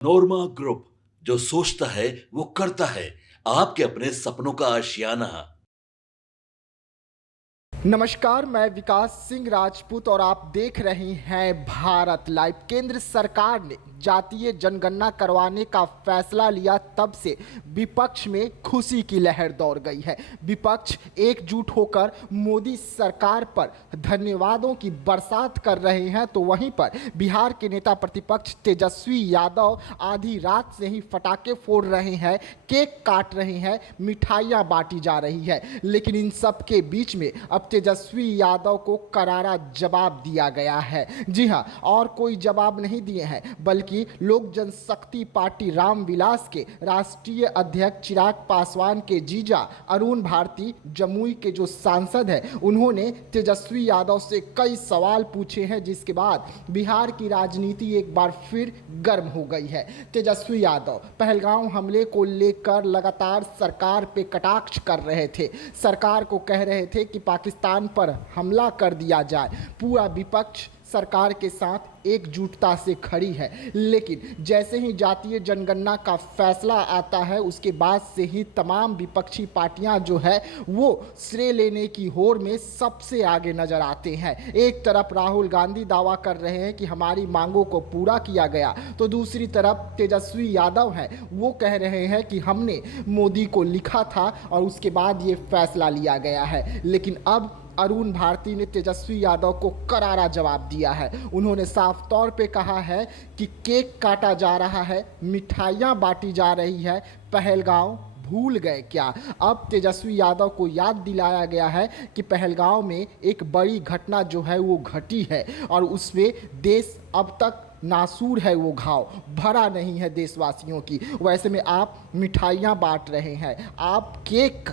नोरमा group, जो सोचता है वो करता है। आपके अपने सपनों का आशियाना। नमस्कार, मैं विकास सिंह राजपूत और आप देख रहे हैं भारत लाइव। केंद्र सरकार ने जातीय जनगणना करवाने का फैसला लिया, तब से विपक्ष में खुशी की लहर दौड़ गई है। विपक्ष एकजुट होकर मोदी सरकार पर धन्यवादों की बरसात कर रहे हैं, तो वहीं पर बिहार के नेता प्रतिपक्ष तेजस्वी यादव आधी रात से ही फटाके फोड़ रहे हैं, केक काट रहे हैं, मिठाइयां बांटी जा रही है। लेकिन इन सब के बीच में अब तेजस्वी यादव को करारा जवाब दिया गया है। जी हां, और कोई जवाब नहीं दिए हैं, बल्कि लोक जनशक्ति पार्टी रामविलास के राष्ट्रीय अध्यक्ष चिराग पासवान के जीजा अरुण भारती, जमुई के जो सांसद हैं, उन्होंने तेजस्वी यादव से कई सवाल पूछे हैं, जिसके बाद बिहार की राजनीति एक बार फिर गर्म हो गई है। तेजस्वी यादव पहलगांव हमले को लेकर लगातार सरकार पे कटाक्ष कर रहे थे। सरकार को कह रहे थे कि पाकिस्तान पर हमला कर दिया जाए। पूरा विपक्ष सरकार के साथ एकजुटता से खड़ी है। लेकिन जैसे ही जातीय जनगणना का फैसला आता है, उसके बाद से ही तमाम विपक्षी पार्टियां जो है वो श्रेय लेने की होड़ में सबसे आगे नजर आते हैं। एक तरफ राहुल गांधी दावा कर रहे हैं कि हमारी मांगों को पूरा किया गया, तो दूसरी तरफ तेजस्वी यादव हैं, वो कह रहे हैं कि हमने मोदी को लिखा था और उसके बाद ये फैसला लिया गया है। लेकिन अब अरुण भारती ने तेजस्वी यादव को करारा जवाब दिया है। उन्होंने साफ तौर पे कहा है कि केक काटा जा रहा है, मिठाइयाँ बांटी जा रही है, पहलगांव भूल गए क्या? अब तेजस्वी यादव को याद दिलाया गया है कि पहलगांव में एक बड़ी घटना जो है वो घटी है और उसमें देश अब तक नासूर है, वो घाव भरा नहीं है देशवासियों की। वैसे में आप मिठाइयाँ बांट रहे हैं, आप केक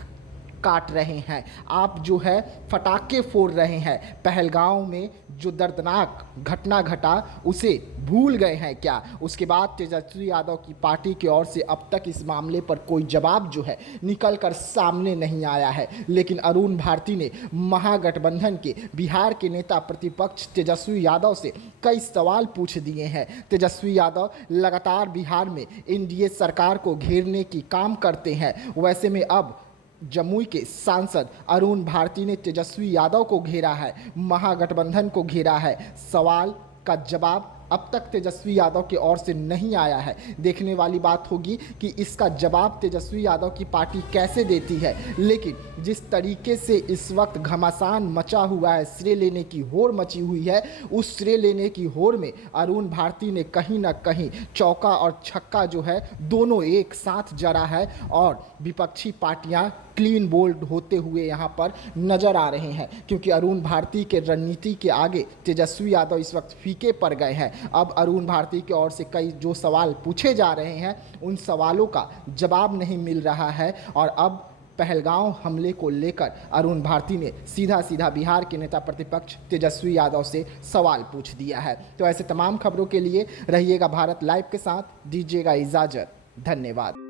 काट रहे हैं, आप जो है फटाके फोड़ रहे हैं। पहलगांव में जो दर्दनाक घटना घटा उसे भूल गए हैं क्या? उसके बाद तेजस्वी यादव की पार्टी की ओर से अब तक इस मामले पर कोई जवाब जो है निकल कर सामने नहीं आया है। लेकिन अरुण भारती ने महागठबंधन के बिहार के नेता प्रतिपक्ष तेजस्वी यादव से कई सवाल पूछ दिए हैं। तेजस्वी यादव लगातार बिहार में एनडीए सरकार को घेरने की काम करते हैं। वैसे में अब जमुई के सांसद अरुण भारती ने तेजस्वी यादव को घेरा है, महागठबंधन को घेरा है। सवाल का जवाब अब तक तेजस्वी यादव की ओर से नहीं आया है। देखने वाली बात होगी कि इसका जवाब तेजस्वी यादव की पार्टी कैसे देती है। लेकिन जिस तरीके से इस वक्त घमासान मचा हुआ है, श्रेय लेने की होड़ मची हुई है, उस श्रेय लेने की होड़ में अरुण भारती ने कहीं ना कहीं चौका और छक्का जो है दोनों एक साथ जड़ा है और विपक्षी पार्टियां क्लीन बोल्ड होते हुए यहाँ पर नजर आ रहे हैं, क्योंकि अरुण भारती के रणनीति के आगे तेजस्वी यादव इस वक्त फीके पड़ गए हैं। अब अरुण भारती की ओर से कई जो सवाल पूछे जा रहे हैं, उन सवालों का जवाब नहीं मिल रहा है और अब पहलगांव हमले को लेकर अरुण भारती ने सीधा सीधा बिहार के नेता प्रतिपक्ष तेजस्वी यादव से सवाल पूछ दिया है। तो ऐसे तमाम खबरों के लिए रहिएगा भारत लाइव के साथ, दीजिएगा इजाजत। धन्यवाद।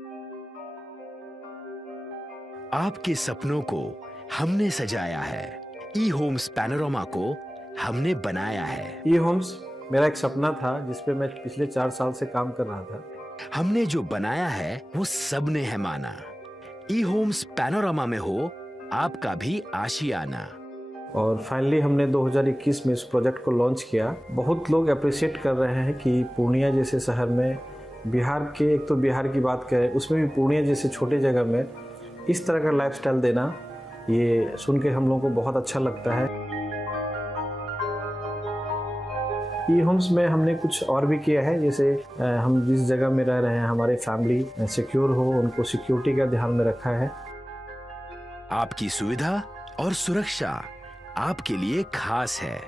आपके सपनों को हमने सजाया है, ई होम्स पैनोरमा को हमने बनाया है। ई होम्स मेरा एक सपना था जिसपे मैं पिछले 4 साल से काम कर रहा था। हमने जो बनाया है वो सबने है माना। ई होम्स पैनोरमा में हो आपका भी आशियाना। और फाइनली हमने 2021 में इस प्रोजेक्ट को लॉन्च किया। बहुत लोग अप्रिशिएट कर रहे हैं कि पूर्णिया जैसे शहर में, बिहार के, एक तो बिहार की बात करें उसमें भी पूर्णिया जैसे छोटे जगह में इस तरह का लाइफस्टाइल देना, ये सुन के हम लोगों को बहुत अच्छा लगता है। ई होम्स में हमने कुछ और भी किया है, जैसे हम जिस जगह में रह रहे हैं हमारे फैमिली सिक्योर हो, उनको सिक्योरिटी का ध्यान में रखा है। आपकी सुविधा और सुरक्षा आपके लिए खास है,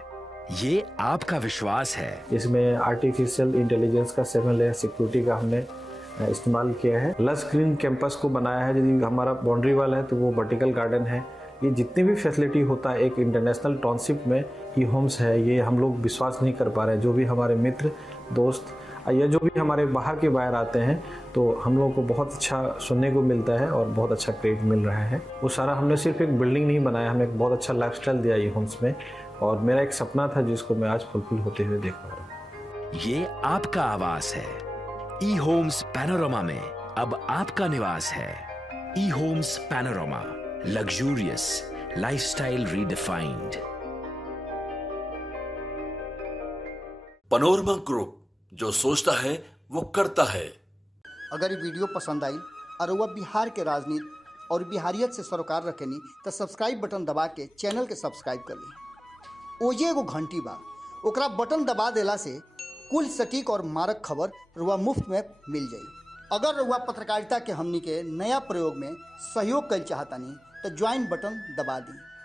ये आपका विश्वास है। इसमें आर्टिफिशियल इंटेलिजेंस का 7 लेयर सिक्योरिटी का हमने इस्तेमाल किया है। लस ग्रीन कैंपस को बनाया है। यदि हमारा बाउंड्री वाल है तो वो वर्टिकल गार्डन है। ये जितनी भी फैसिलिटी होता है एक इंटरनेशनल टाउनशिप में ई होम्स है, ये हम लोग विश्वास नहीं कर पा रहे हैं। जो भी हमारे मित्र दोस्त या जो भी हमारे बाहर के बाहर आते हैं, तो हम लोगों को बहुत अच्छा सुनने को मिलता है और बहुत अच्छा क्रेडिट मिल रहा है। वो सारा हमने सिर्फ एक बिल्डिंग नहीं बनाया, हमने एक बहुत अच्छा लाइफस्टाइल दिया ई होम्स में, और मेरा एक सपना था जिसको मैं आज फुलफिल होते हुए देख पा रहा हूँ। ये आपका आवास है, ई होम्स पैनोरामा में अब आपका निवास है। E homes Panorama, luxurious lifestyle redefined. Panorama group, जो सोचता है वो करता है। अगर ये वीडियो पसंद आई और वह बिहार के राजनीति और बिहारियत से सरोकार रखेनी तो सब्सक्राइब बटन दबा के चैनल के सब्सक्राइब कर ली। ओजे एगो घंटी बा, ओकरा बटन दबा देला से कुल सटीक और मारक खबर रुआ मुफ्त में मिल जाई। अगर रुआ पत्रकारिता के हमनी के नया प्रयोग में सहयोग कर चाहतानी तो ज्वाइन बटन दबा दी।